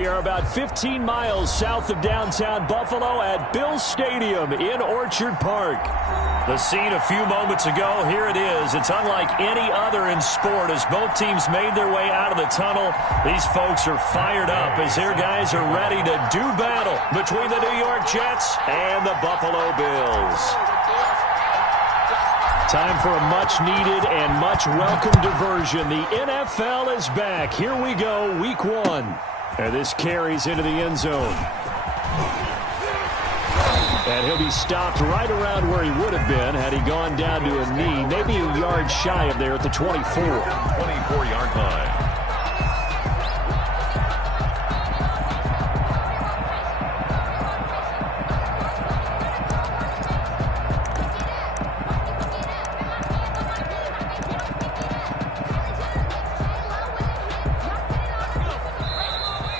We are about 15 miles south of downtown Buffalo at Bills Stadium in Orchard Park. The scene a few moments ago, here it is. It's unlike any other in sport as both teams made their way out of the tunnel. These folks are fired up as their guys are ready to do battle between the New York Jets and the Buffalo Bills. Time for a much-needed and much-welcome diversion. The NFL is back. Here we go, Week 1. And this carries into the end zone. And he'll be stopped right around where he would have been had he gone down to a knee, maybe a yard shy of there at the 24. 24-yard line.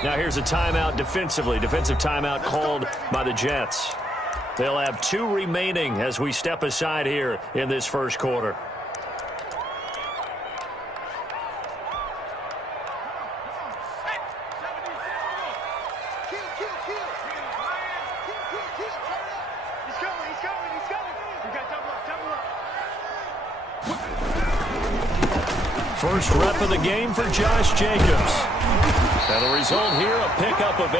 Now here's a timeout defensively. Defensive timeout called by the Jets. They'll have 2 remaining as we step aside here in this first quarter. First rep of the game for Josh Jacobs. And the result here, a pickup of 8.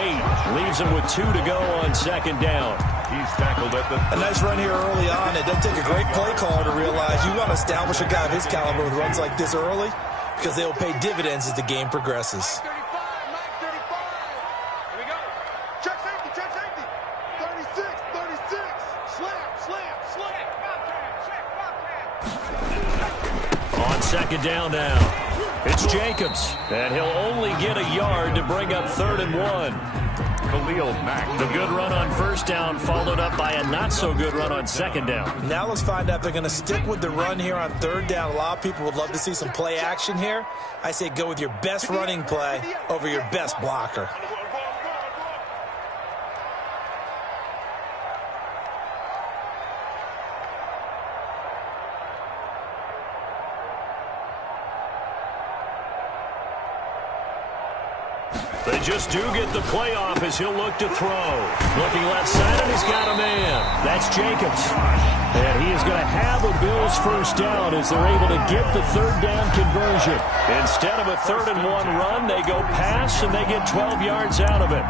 Leaves him with 2 to go on second down. He's tackled at the... A nice run here early on. It doesn't take a great play caller to realize you want to establish a guy of his caliber with runs like this early because they will pay dividends as the game progresses. On second down now. It's Jacobs, and he'll only get a yard to bring up 3rd and 1. The good run on first down followed up by a not-so-good run on second down. Now let's find out if they're going to stick with the run here on 3rd down. A lot of people would love to see some play action here. I say go with your best running play over your best blocker. They just do get the playoff as he'll look to throw. Looking left side, and he's got a man. That's Jacobs. And he is going to have a Bills first down as they're able to get the 3rd down conversion. Instead of a 3rd and 1 run, they go pass, and they get 12 yards out of it.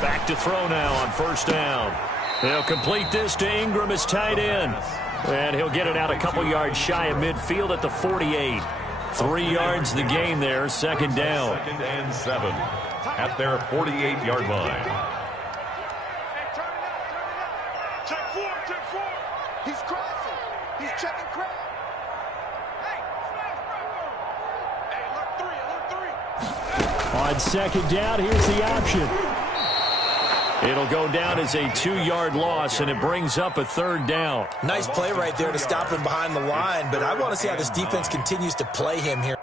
Back to throw now on first down. He'll complete this to Ingram as tight end. And he'll get it out a couple yards shy of midfield at the 48. 3 yards the gain there, second down. 2nd and 7 at their 48-yard line. Check 4. He's crossing. He's checking crowd. Hey, look 3. On second down, here's the option. It'll go down as a 2-yard loss, and it brings up a 3rd down. Nice play right there to stop him behind the line, but I want to see how this defense continues to play him here.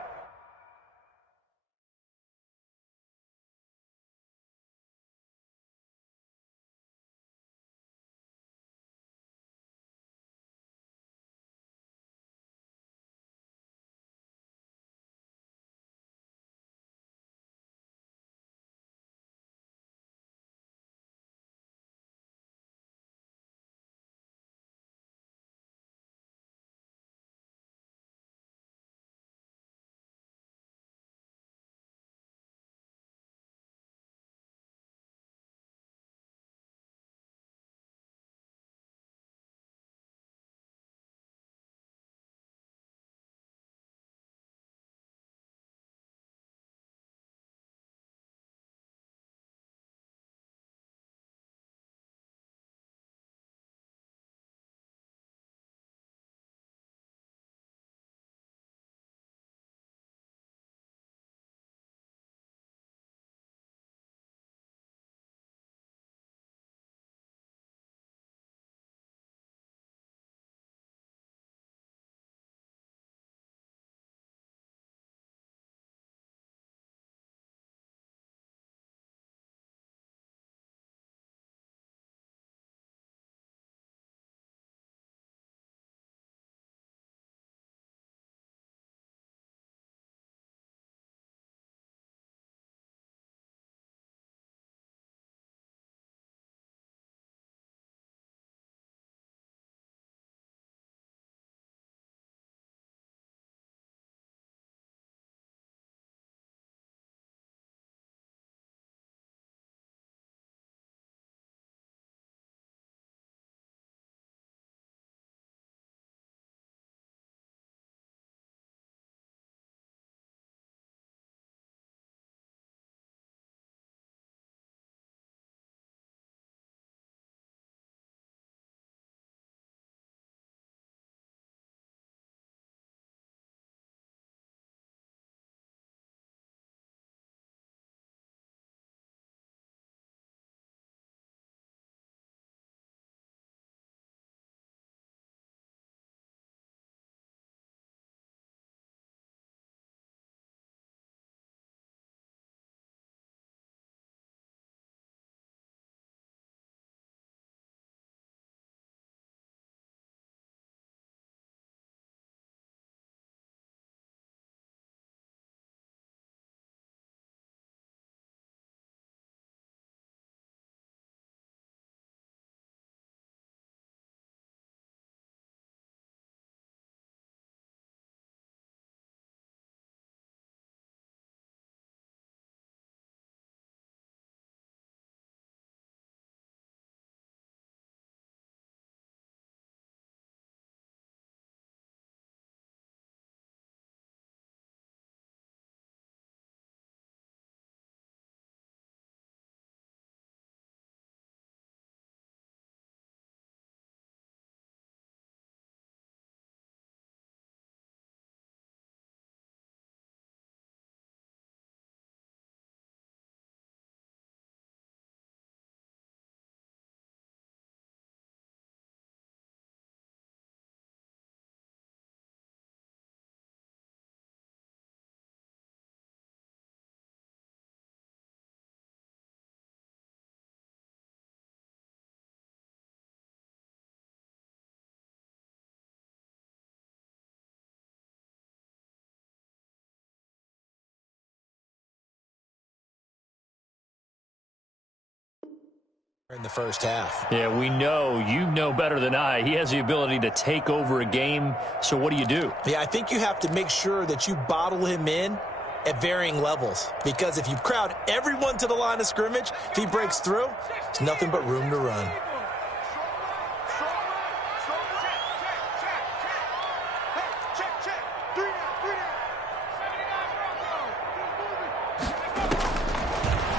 In the first half. Yeah, we know, you know better than I, he has the ability to take over a game. So what do? Yeah, I think you have to make sure that you bottle him in at varying levels, because if you crowd everyone to the line of scrimmage, if he breaks through, there's nothing but room to run.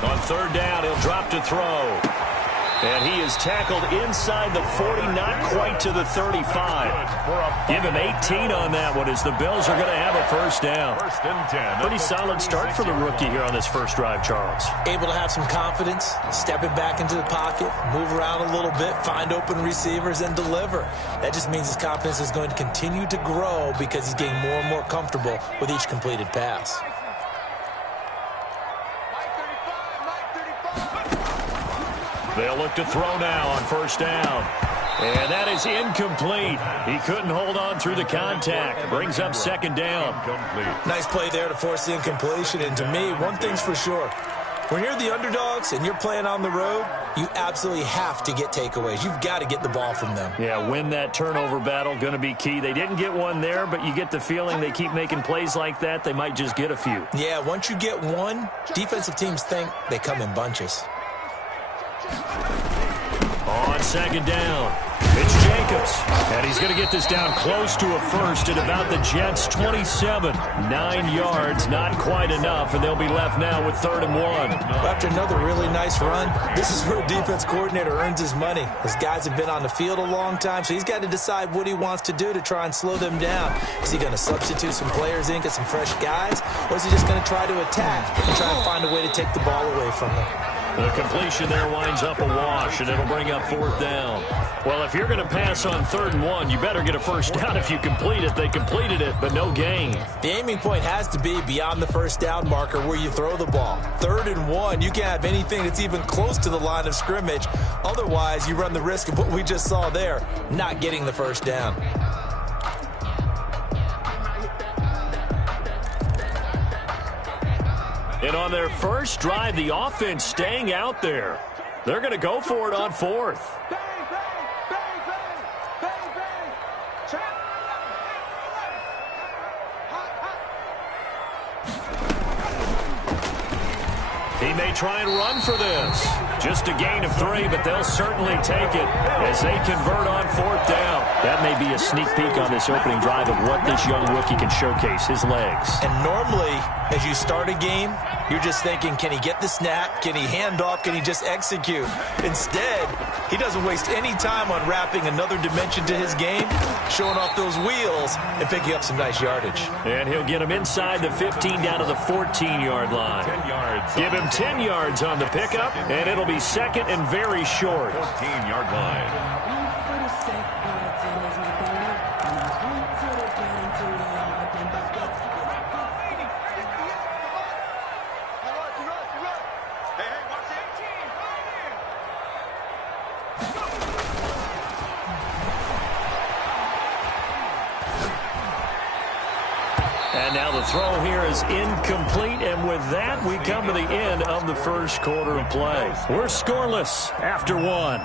On third down, he'll drop to throw. And he is tackled inside the 40, not quite to the 35. Give him 18 on that one as the Bills are going to have a first down. Pretty solid start for the rookie here on this first drive, Charles. Able to have some confidence, stepping back into the pocket, move around a little bit, find open receivers, and deliver. That just means his confidence is going to continue to grow because he's getting more and more comfortable with each completed pass. They'll look to throw now on first down. And that is incomplete. He couldn't hold on through the contact. Brings up second down. Nice play there to force the incompletion. And to me, one thing's for sure. When you're the underdogs and you're playing on the road, you absolutely have to get takeaways. You've got to get the ball from them. Yeah, win that turnover battle, going to be key. They didn't get one there, but you get the feeling they keep making plays like that, they might just get a few. Yeah, once you get one, defensive teams think they come in bunches. On second down, it's Jacobs. And he's going to get this down close to a first at about the Jets' 27. 9 yards, not quite enough, and they'll be left now with 3rd and 1. After another really nice run, this is where a defense coordinator earns his money. His guys have been on the field a long time, so he's got to decide what he wants to do to try and slow them down. Is he going to substitute some players in, get some fresh guys, or is he just going to try to attack and try and find a way to take the ball away from them? The completion there winds up a wash, and it'll bring up 4th down. Well, if you're going to pass on 3rd and 1, you better get a first down if you complete it. They completed it, but no gain. The aiming point has to be beyond the first down marker where you throw the ball. 3rd and 1, you can't have anything that's even close to the line of scrimmage. Otherwise, you run the risk of what we just saw there, not getting the first down. And on their first drive, the offense staying out there. They're going to go for it on 4th. He may try and run for this. Just a gain of 3, but they'll certainly take it as they convert on 4th down. That may be a sneak peek on this opening drive of what this young rookie can showcase, his legs. And normally, as you start a game, you're just thinking, can he get the snap? Can he hand off? Can he just execute? Instead, he doesn't waste any time on wrapping another dimension to his game, showing off those wheels, and picking up some nice yardage. And he'll get him inside the 15 down to the 14-yard line. 10 yards. Give him 10 yards on the pickup, and it'll be 2nd and very short. 14-yard line. And now the throw here is incomplete, and with that, we come to the end of the first quarter of play. We're scoreless after 1.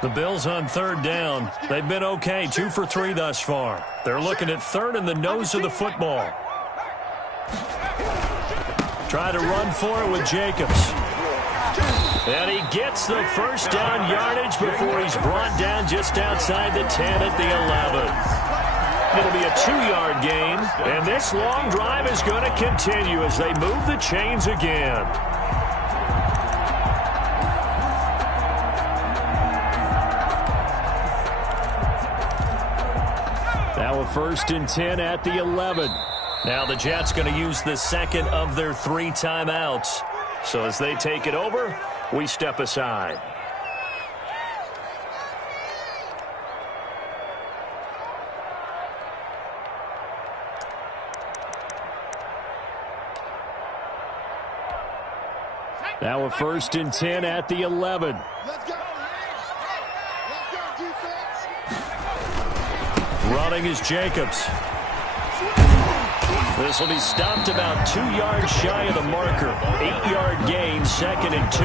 The Bills on 3rd down. They've been okay, 2 for 3 thus far. They're looking at 3rd and the nose of the football. Try to run for it with Jacobs. And he gets the first down yardage before he's brought down just outside the 10 at the 11. It'll be a 2-yard gain, and this long drive is going to continue as they move the chains again. Now a 1st and 10 at the 11. Now the Jets going to use the 2nd of their 3 timeouts. So as they take it over, we step aside. Now a 1st and 10 at the 11. Let's go. Let's go, defense. Running is Jacobs. This will be stopped about 2 yards shy of the marker. 8-yard gain, 2nd and 2.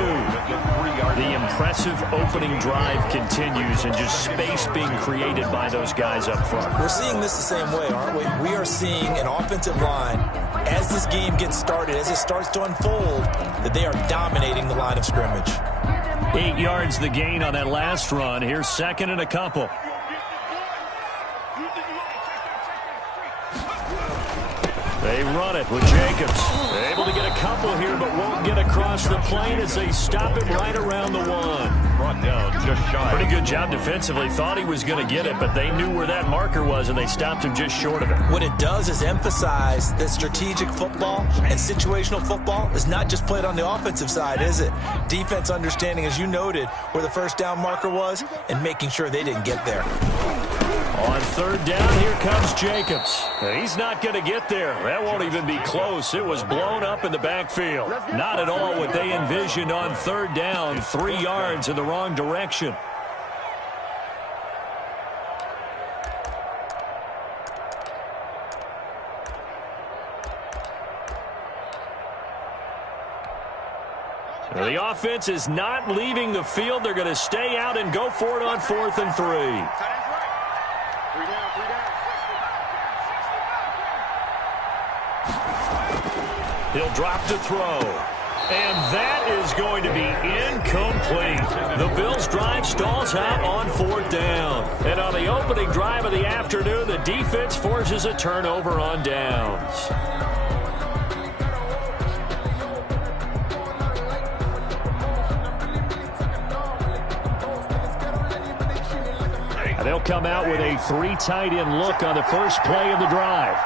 The impressive opening drive continues and just space being created by those guys up front. We're seeing this the same way, aren't we? We are seeing an offensive line, as this game gets started, as it starts to unfold, that they are dominating the line of scrimmage. 8 yards the gain on that last run. Here's 2nd and a couple. They run it with Jacobs. Able to get a couple here, but won't get across the plane as they stop him right around the 1. Brought down just shy. Pretty good job defensively. Thought he was going to get it, but they knew where that marker was, and they stopped him just short of it. What it does is emphasize that strategic football and situational football is not just played on the offensive side, is it? Defense understanding, as you noted, where the first down marker was and making sure they didn't get there. On 3rd down, here comes Jacobs. He's not going to get there. That won't even be close. It was blown up in the backfield. Not at all what they envisioned on 3rd down. 3 yards in the wrong direction. The offense is not leaving the field. They're going to stay out and go for it on 4th and 3. He'll drop to throw. And that is going to be incomplete. The Bills' drive stalls out on 4th down. And on the opening drive of the afternoon, the defense forces a turnover on downs. And they'll come out with a 3 tight end look on the first play of the drive.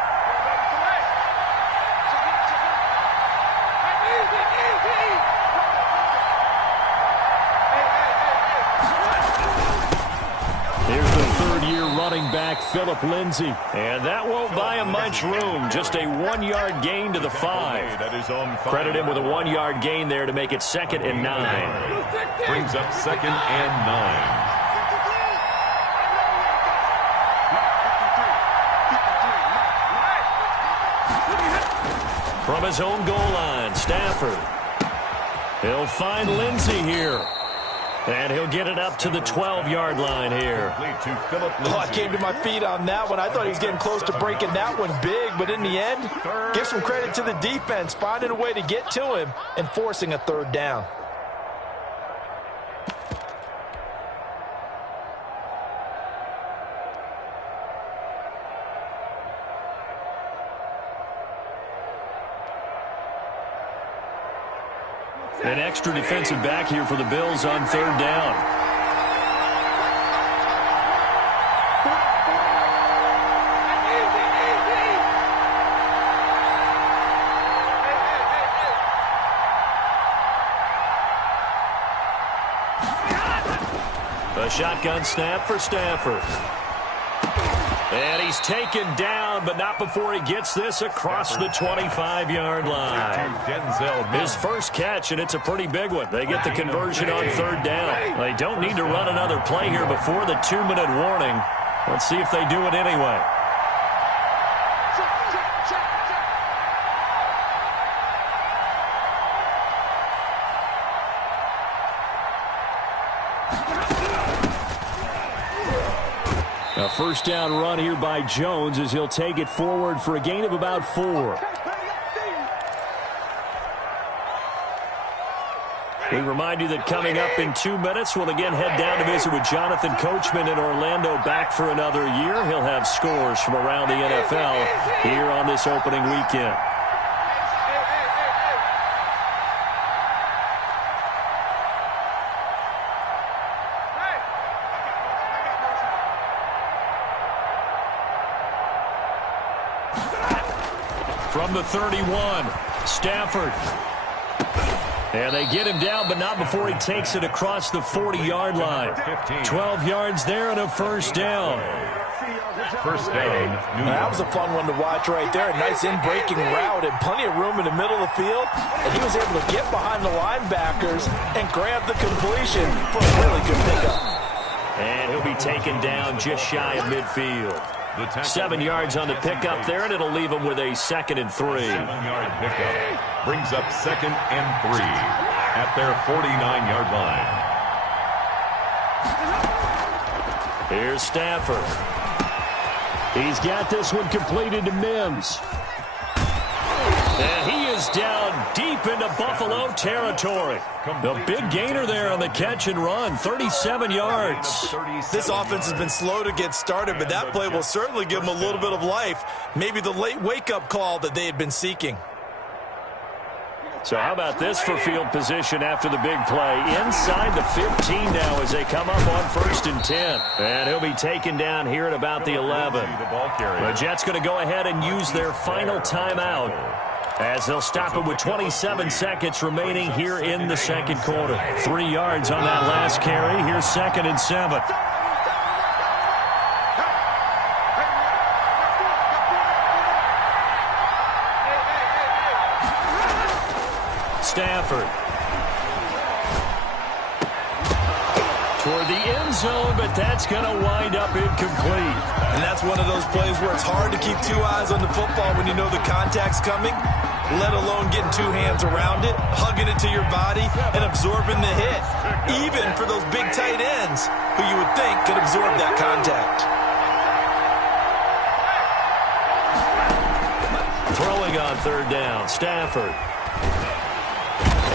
Back Philip Lindsay, and that won't buy him much room. Just a 1-yard gain to the 5. Credit him with a 1-yard gain there to make it 2nd and 9. Brings up 2nd and 9. From his own goal line, Stafford. He'll find Lindsay here. And he'll get it up to the 12-yard line here. Oh, I came to my feet on that one. I thought he was getting close to breaking that one big, but in the end, give some credit to the defense, finding a way to get to him and forcing a 3rd down. An extra defensive back here for the Bills on 3rd down. A shotgun snap for Stafford. And he's taken down, but not before he gets this across the 25-yard line. His first catch, and it's a pretty big one. They get the conversion on 3rd down. They don't need to run another play here before the 2-minute warning. Let's see if they do it anyway. A first down run here by Jones as he'll take it forward for a gain of about 4. We remind you that coming up in 2 minutes, we'll again head down to visit with Jonathan Coachman in Orlando, back for another year. He'll have scores from around the NFL here on this opening weekend. From the 31, Stafford. And they get him down, but not before he takes it across the 40-yard line. 12 yards there and a first down. First down. That was a fun one to watch right there. A nice in-breaking route and plenty of room in the middle of the field. And he was able to get behind the linebackers and grab the completion for a really good pickup. And he'll be taken down just shy of midfield. 7 yards on the pickup there, and it'll leave them with a 2nd and 3. 7-yard pickup brings up 2nd and 3 at their 49-yard line. Here's Stafford. He's got this one completed to Mims. And he is down deep into Buffalo territory. A big gainer there on the catch and run, 37 yards. This offense has been slow to get started, but that play will certainly give them a little bit of life. Maybe the late wake-up call that they had been seeking. So how about this for field position after the big play? Inside the 15 now as they come up on 1st and 10. And he'll be taken down here at about the 11. The Jets going to go ahead and use their final timeout as they'll stop it with 27 seconds remaining here in the 2nd quarter. 3 yards on that last carry. Here's 2nd and 7. Stafford. Toward the end zone, but that's going to wind up incomplete. And that's one of those plays where it's hard to keep 2 eyes on the football when you know the contact's coming, let alone getting 2 hands around it, hugging it to your body, and absorbing the hit, even for those big tight ends who you would think could absorb that contact. Throwing on 3rd down, Stafford.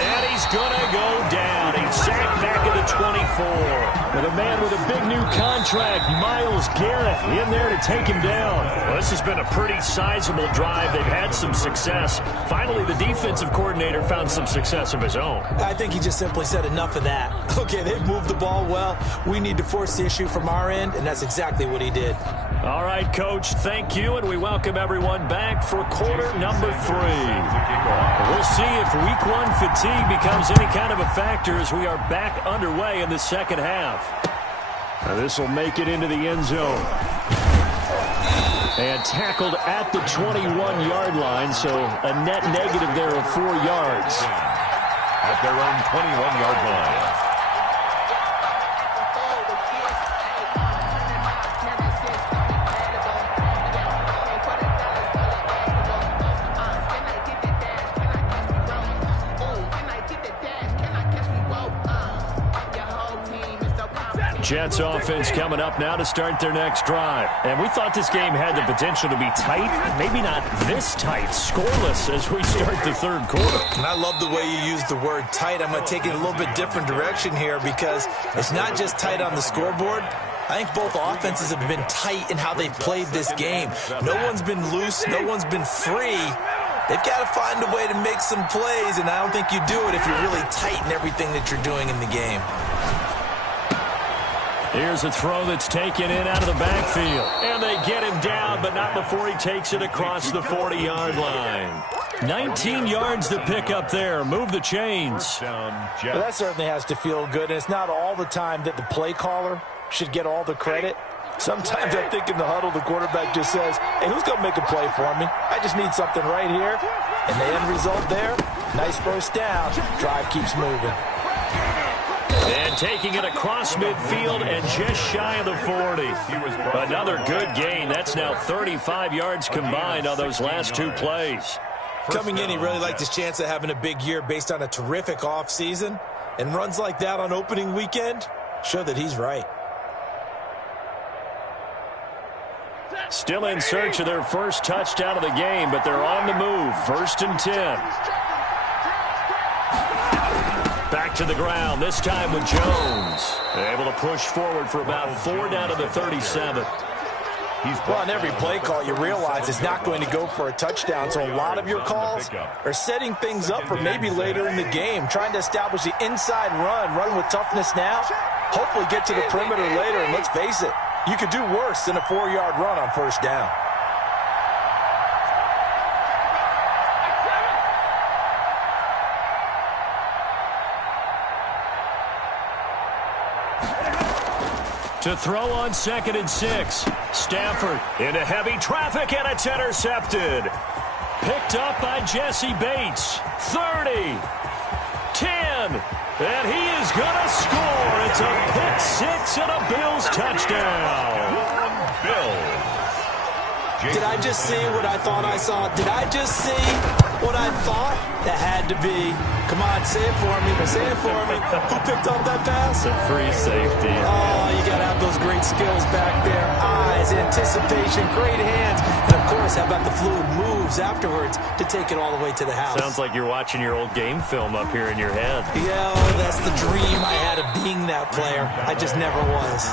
And he's going to go down. He's sacked back at the 24. With a man with a big new contract, Myles Garrett, in there to take him down. Well, this has been a pretty sizable drive. They've had some success. Finally, the defensive coordinator found some success of his own. I think he just simply said enough of that. Okay, they've moved the ball well. We need to force the issue from our end, and that's exactly what he did. All right, Coach, thank you, and we welcome everyone back for quarter number 3. We'll see if week 1 fatigue becomes any kind of a factor as we are back underway in the 2nd half. Now this will make it into the end zone. And tackled at the 21-yard line, so a net negative there of 4 yards. At their own 21-yard line. Jets offense coming up now to start their next drive. And we thought this game had the potential to be tight, maybe not this tight, scoreless as we start the 3rd quarter. And I love the way you use the word tight. I'm going to take it a little bit different direction here because it's not just tight on the scoreboard. I think both offenses have been tight in how they've played this game. No one's been loose. No one's been free. They've got to find a way to make some plays, and I don't think you do it if you're really tight in everything that you're doing in the game. Here's a throw that's taken in out of the backfield. And they get him down, but not before he takes it across the 40-yard line. 19 yards to pick up there. Move the chains. Well, that certainly has to feel good, and it's not all the time that the play caller should get all the credit. Sometimes I think in the huddle, the quarterback just says, hey, who's going to make a play for me? I just need something right here. And the end result there, nice first down. Drive keeps moving. And taking it across midfield and just shy of the 40. Another good gain. That's now 35 yards combined on those last 2 plays. Coming in, he really liked his chance of having a big year based on a terrific offseason. And runs like that on opening weekend show that he's right. Still in search of their first touchdown of the game, but they're on the move. 1st and 10. Back to the ground, this time with Jones. Able to push forward for about 4 down to the 37. Well, on every play call, you realize it's not going to go for a touchdown, so a lot of your calls are setting things up for maybe later in the game, trying to establish the inside run with toughness now, hopefully get to the perimeter later, and let's face it, you could do worse than a 4-yard run on 1st down. To throw on 2nd and 6. Stafford into heavy traffic, and it's intercepted. Picked up by Jesse Bates. 30. 10. And he is going to score. It's a pick 6 and a Bills touchdown. Bills. Did I just see what I thought I saw? Did I just see what I thought? That had to be. Come on, say it for me. Say it for me. Who picked up that pass? The free safety. Oh, you got to have those great skills back there. Eyes, anticipation, great hands. And, of course, how about the fluid moves afterwards to take it all the way to the house? Sounds like you're watching your old game film up here in your head. Yeah, that's the dream I had of being that player. I just never was.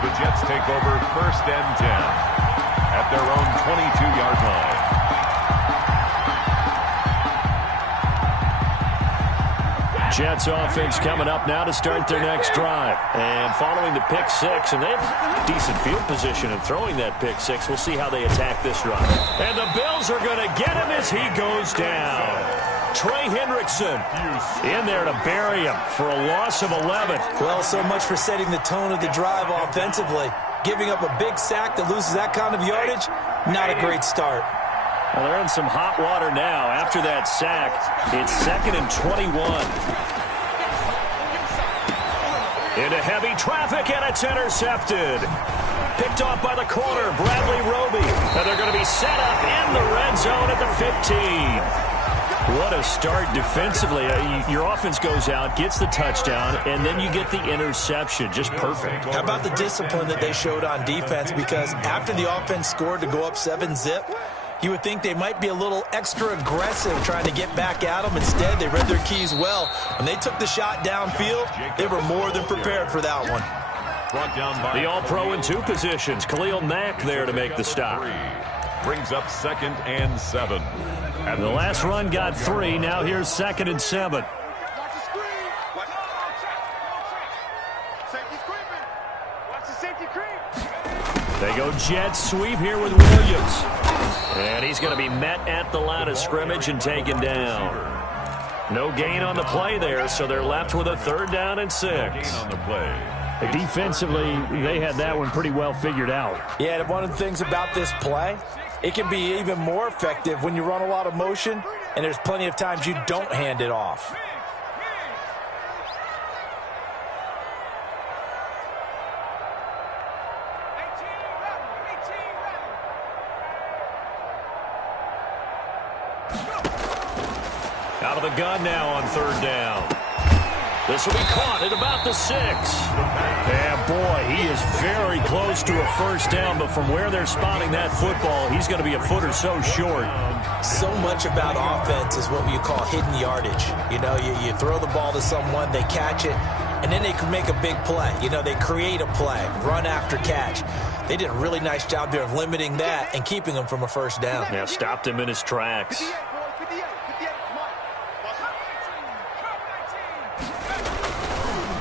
The Jets take over 1st and 10 at their own 22-yard line. Jets offense coming up now to start their next drive. And following the pick six, and they have decent field position in throwing that pick six. We'll see how they attack this drive. And the Bills are going to get him as he goes down. Trey Hendrickson in there to bury him for a loss of 11. Well, so much for setting the tone of the drive offensively. Giving up a big sack that loses that kind of yardage, not a great start. Well, they're in some hot water now. After that sack, it's 2nd and 21. Into heavy traffic, and it's intercepted. Picked off by the corner, Bradley Roby. And they're going to be set up in the red zone at the 15. What a start defensively. Your offense goes out, gets the touchdown, and then you get the interception. Just perfect. How about the discipline that they showed on defense? Because after the offense scored to go up 7-zip, you would think they might be a little extra aggressive trying to get back at them. Instead, they read their keys well. When they took the shot downfield, they were more than prepared for that one. Brought down by the All-Pro in 2 positions. Khalil Mack there to make the stop. Brings up 2nd and 7. And the last run got 3. Now here's 2nd and 7. Watch the screen. Watch safety creeping. Watch the safety creep. They go jet sweep here with Williams. And he's going to be met at the line of scrimmage and taken down. No gain on the play there, so they're left with a 3rd down and 6. Gain on the play. Defensively, they had that one pretty well figured out. Yeah, and one of the things about this play, it can be even more effective when you run a lot of motion, and there's plenty of times you don't hand it off. Out of the gun now on 3rd down. This will be caught at about the 6. And boy, he is very close to a 1st down, but from where they're spotting that football, he's going to be a foot or so short. So much about offense is what you call hidden yardage. You know, you throw the ball to someone, they catch it, and then they can make a big play. You know, they create a play, run after catch. They did a really nice job there of limiting that and keeping him from a 1st down. Yeah, stopped him in his tracks.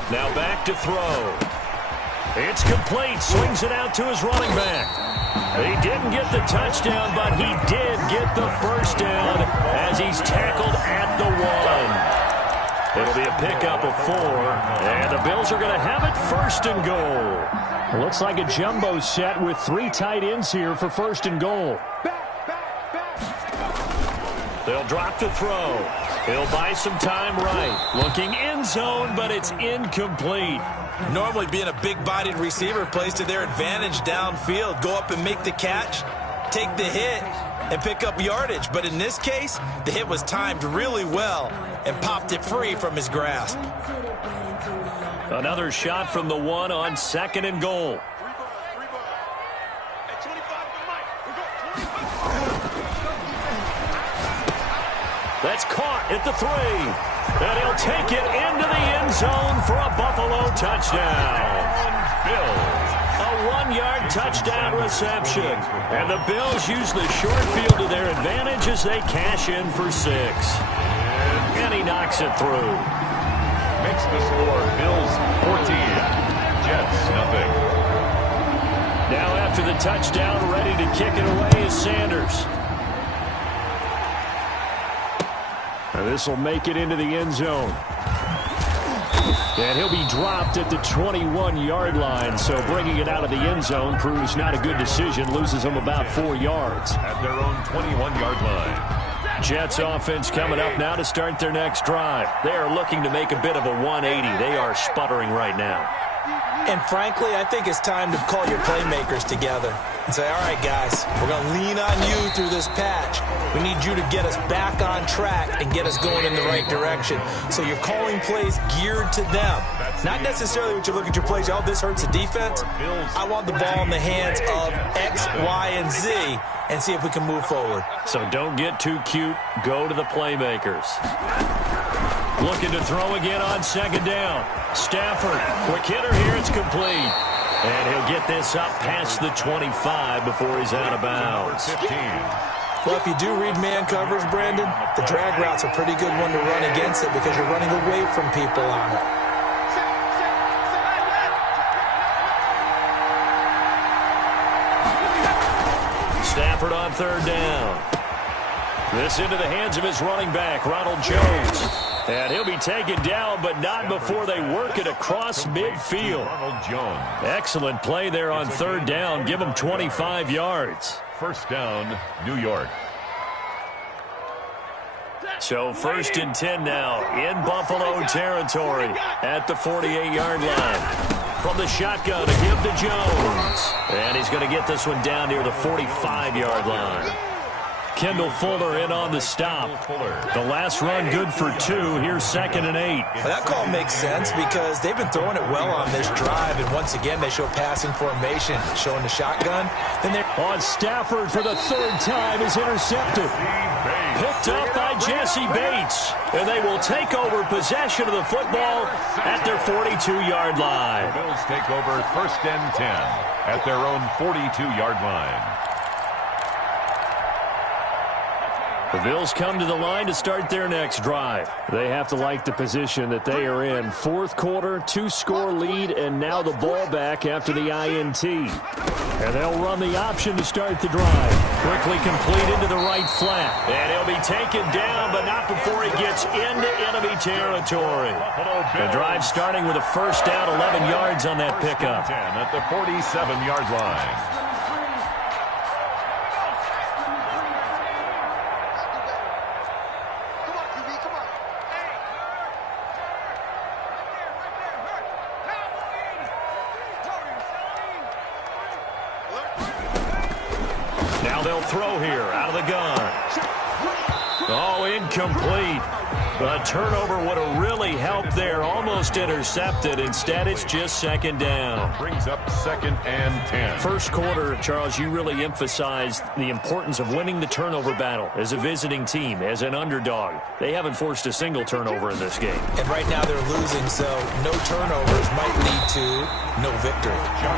Now back to throw. It's complete. Swings it out to his running back. He didn't get the touchdown, but he did get the 1st down as he's tackled at the 1. It'll be a pickup of 4, and the Bills are going to have it 1st and goal. Looks like a jumbo set with 3 tight ends here for 1st and goal. They'll drop to throw. He'll buy some time right. Looking end zone, but it's incomplete. Normally being a big-bodied receiver plays to their advantage downfield. Go up and make the catch, take the hit, and pick up yardage. But in this case, the hit was timed really well and popped it free from his grasp. Another shot from the 1 on 2nd and goal. That's caught at the 3. And he'll take it into the end zone for a Buffalo touchdown. Bills. A 1-yard touchdown reception. And the Bills use the short field to their advantage as they cash in for 6. And he knocks it through. Makes the score Bills 14. Jets nothing. Now after the touchdown, ready to kick it away is Sanders. This will make it into the end zone. And he'll be dropped at the 21-yard line, so bringing it out of the end zone proves not a good decision, loses them about 4 yards. At their own 21-yard line. Jets offense coming up now to start their next drive. They are looking to make a bit of a 180. They are sputtering right now. And frankly, I think it's time to call your playmakers together. and say, all right, guys, we're going to lean on you through this patch. We need you to get us back on track and get us going in the right direction. So you're calling plays geared to them. Not necessarily what you look at your plays, oh, this hurts the defense. I want the ball in the hands of X, Y, and Z and see if we can move forward. So don't get too cute. Go to the playmakers. Looking to throw again on second down. Stafford, quick hitter here, it's complete. And he'll get this up past the 25 before he's out of bounds. Well, if you do read man coverage, Brandon, the drag route's a pretty good one to run against it because you're running away from people on it. Stafford on third down. This into the hands of his running back, Ronald Jones. And he'll be taken down, but not before they work it across midfield. Ronald Jones. Excellent play there on third down. Give him 25 yards. First down, New York. So first and 10 now in Buffalo territory at the 48-yard line. From the shotgun, a give to Jones. And he's going to get this one down near the 45-yard line. Kendall Fuller in on the stop. The last run good for 2. Here's 2nd and 8. Well, that call makes sense because they've been throwing it well on this drive. And once again, they show passing formation, showing the shotgun. Then they're on Stafford for the third time is intercepted. Picked up by Jesse Bates. And they will take over possession of the football at their 42-yard line. The Bills take over first and 10 at their own 42-yard line. The Bills come to the line to start their next drive. They have to like the position that they are in. Fourth quarter, 2-score lead, and now the ball back after the INT. And they'll run the option to start the drive. Quickly complete into the right flat. And he'll be taken down, but not before he gets into enemy territory. The drive starting with a first down, 11 yards on that pickup. 10 at the 47-yard line. Now they'll throw here out of the gun. Oh, incomplete. A turnover would have really helped there. Almost intercepted. Instead, it's just second down. Brings up 2nd and 10. First quarter, Charles, you really emphasized the importance of winning the turnover battle as a visiting team, as an underdog. They haven't forced a single turnover in this game. And right now they're losing, so no turnovers might lead to no victory.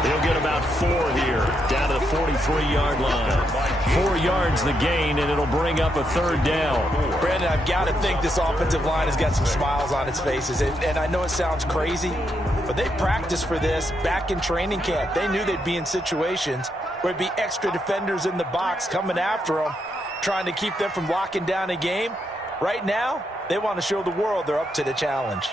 He'll get about 4 here, down to the 43-yard line. 4 yards the gain, and it'll bring up a third down. Brandon, I've got to think this offensive line has got some smiles on its faces. And I know it sounds crazy, but they practiced for this back in training camp. They knew they'd be in situations where it'd be extra defenders in the box coming after them, trying to keep them from locking down a game. Right now, they want to show the world they're up to the challenge.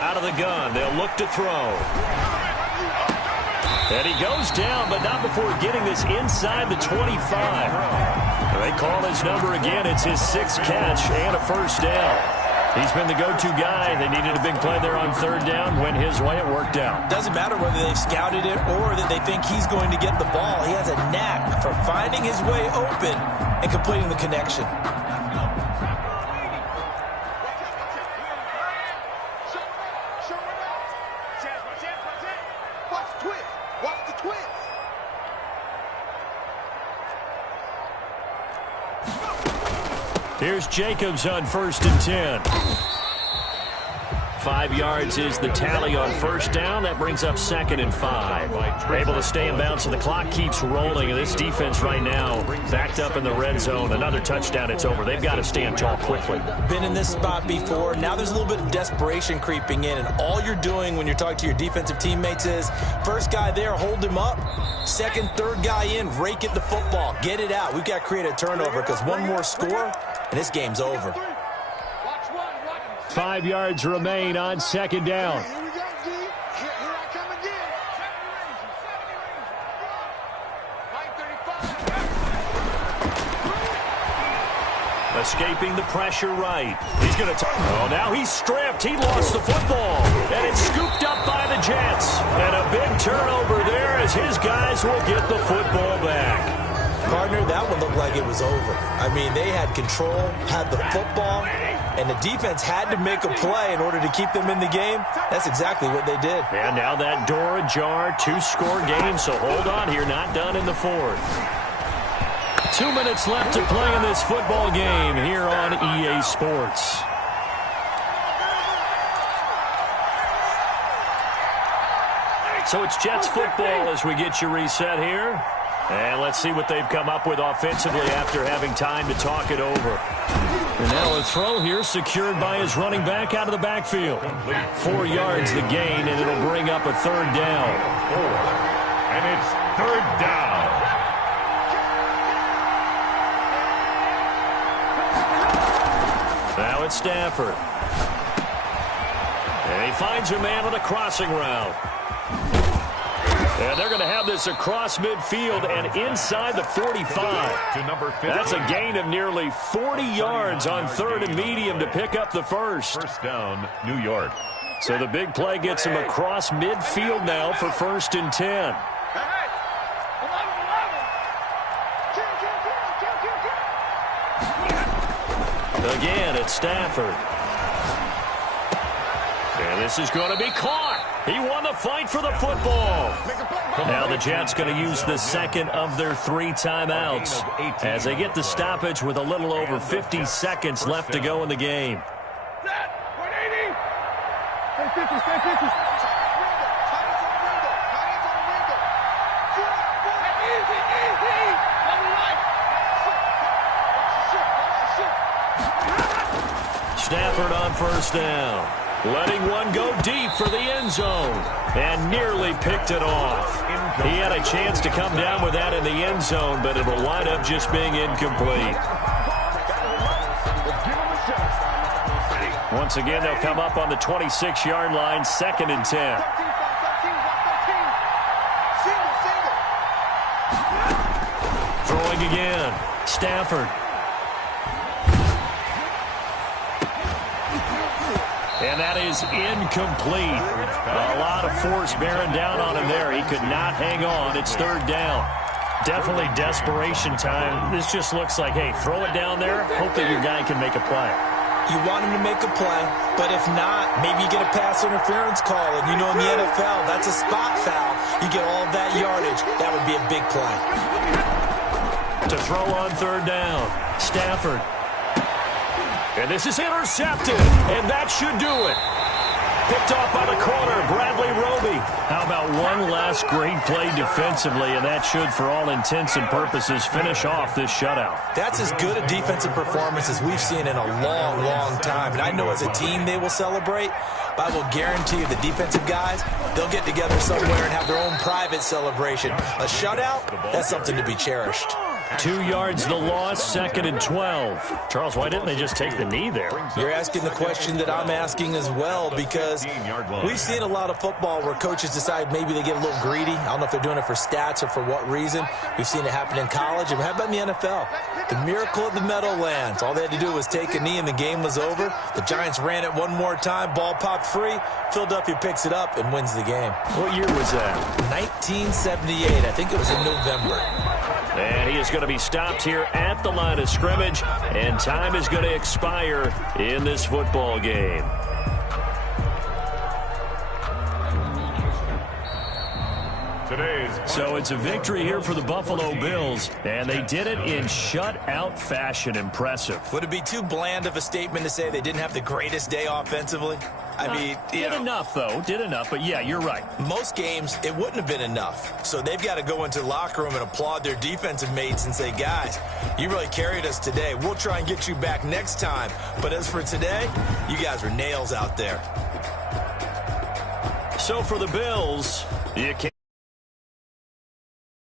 Out of the gun, they'll look to throw. And he goes down, but not before getting this inside the 25. They call his number again. It's his 6th catch and a first down. He's been the go-to guy. They needed a big play there on third down. Went his way, it worked out. Doesn't matter whether they've scouted it or that they think he's going to get the ball. He has a knack for finding his way open and completing the connection. Here's Jacobs on 1st and 10. 5 yards is the tally on first down. That brings up 2nd and 5. Able to stay in bounds, and the clock keeps rolling. And this defense right now backed up in the red zone. Another touchdown, it's over. They've got to stand tall quickly. Been in this spot before. Now there's a little bit of desperation creeping in. And all you're doing when you're talking to your defensive teammates is, first guy there, hold him up. Second, third guy in, rake at the football. Get it out. We've got to create a turnover because one more score, and this game's over. 5 yards remain on second down. Here we go, D. Here I come again. Escaping the pressure right. He's going to... Oh, now he's stripped. He lost the football. And it's scooped up by the Jets. And a big turnover there as his guys will get the football back. Partner, that one looked like it was over. I mean, they had control, had the football, and the defense had to make a play in order to keep them in the game. That's exactly what they did. And now that door ajar, 2-score game, so hold on here, not done in the fourth. 2 minutes left to play in this football game here on EA Sports. So it's Jets football as we get you reset here. And let's see what they've come up with offensively after having time to talk it over. And now a throw here secured by his running back out of the backfield. 4 yards the gain, and it'll bring up a third down. And it's third down. Now it's Stafford. And he finds a man on a crossing route. And they're going to have this across midfield and inside the 45. That's a gain of nearly 40 yards on third and medium to pick up the first. First down, New York. So the big play gets him across midfield now for 1st and 10. Again, it's Stafford. And this is going to be caught. He won the fight for the football. Now the Jets going to use the second of their 3 timeouts as they get the stoppage with a little over 50 seconds left to go in the game. Stafford on first down. Letting one go deep for the end zone. And nearly picked it off. He had a chance to come down with that in the end zone, but it'll wind up just being incomplete. Once again, they'll come up on the 26-yard line, 2nd and 10. Throwing again. Stafford. And that is incomplete. A lot of force bearing down on him there. He could not hang on. It's third down. Definitely desperation time. This just looks like, hey, throw it down there. Hope that your guy can make a play. You want him to make a play, but if not, maybe you get a pass interference call. And you know in the NFL, that's a spot foul. You get all of that yardage. That would be a big play. To throw on third down, Stafford. And this is intercepted, and that should do it. Picked off by the corner, Bradley Roby. How about one last great play defensively, and that should, for all intents and purposes, finish off this shutout. That's as good a defensive performance as we've seen in a long, long time. And I know as a team they will celebrate, but I will guarantee you the defensive guys, they'll get together somewhere and have their own private celebration. A shutout, that's something to be cherished. 2 yards the loss, 2nd and 12. Charles, why didn't they just take the knee there? You're asking the question that I'm asking as well, because we've seen a lot of football where coaches decide maybe they get a little greedy. I don't know if they're doing it for stats or for what reason. We've seen it happen in college. And how about in the NFL? The miracle of the Meadowlands. All they had to do was take a knee and the game was over. The Giants ran it one more time. Ball popped free. Philadelphia picks it up and wins the game. What year was that? 1978. I think it was in November. And he is going to be stopped here at the line of scrimmage, and time is going to expire in this football game. So it's a victory here for the Buffalo Bills, and they did it in shutout fashion. Impressive. Would it be too bland of a statement to say they didn't have the greatest day offensively? I mean, did enough, though. Did enough, but yeah, you're right. Most games, it wouldn't have been enough. So they've got to go into the locker room and applaud their defensive mates and say, guys, you really carried us today. We'll try and get you back next time. But as for today, you guys were nails out there. So for the Bills, you can't.